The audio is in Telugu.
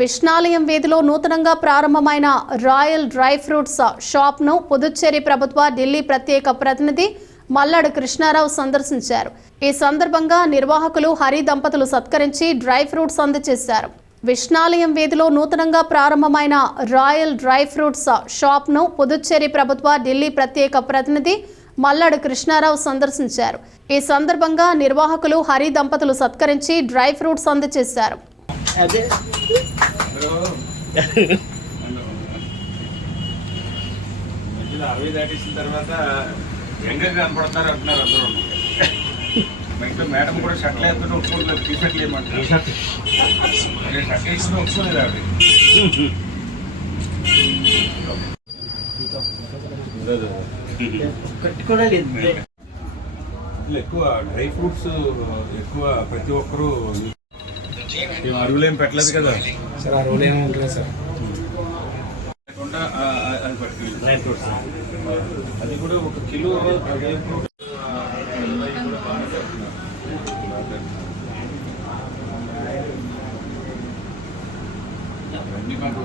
విష్ణాలయం వీధిలో నూతనంగా ప్రారంభమైన రాయల్ డ్రై ఫ్రూట్స్ షాప్ను పుదుచ్చేరి ప్రభుత్వ ఢిల్లీ ప్రత్యేక ప్రతినిధి మల్లాడు కృష్ణారావు సందర్శించారు. ఈ సందర్భంగా నిర్వాహకులు హరి దంపతులు సత్కరించి డ్రై ఫ్రూట్స్ అందజేశారు. విష్ణాలయం వీధిలో నూతనంగా ప్రారంభమైన రాయల్ డ్రై ఫ్రూట్స్ షాప్ను పుదుచ్చేరి ప్రభుత్వ ఢిల్లీ ప్రత్యేక ప్రతినిధి మల్లాడు కృష్ణారావు సందర్శించారు. ఈ సందర్భంగా నిర్వాహకులు హరి దంపతులు సత్కరించి డ్రై ఫ్రూట్స్ అందజేశారు. అదే. మధ్యలో అరవై దాటేసిన తర్వాత కనపడతారు అంటున్నారు అందరూ. మేడం కూడా షర్ట్లు వేస్తుంటే ఒప్పుకోలేదు టీ షర్ట్లు వేయమంటారు నేను షర్ట్ వేసిన ఒప్పుకోలేదు ఆవిడ. కట్టి కూడా లేదు. ఇట్లా ఎక్కువ డ్రై ఫ్రూట్స్ ఎక్కువ ప్రతి ఒక్కరూ ఏం అరువులేం పెట్టలేదు కదా? సార్ ఆ రోల్ ఏమి ఉంటుంది సార్. అది కూడా ఒక కిలో అవన్నీ మాకు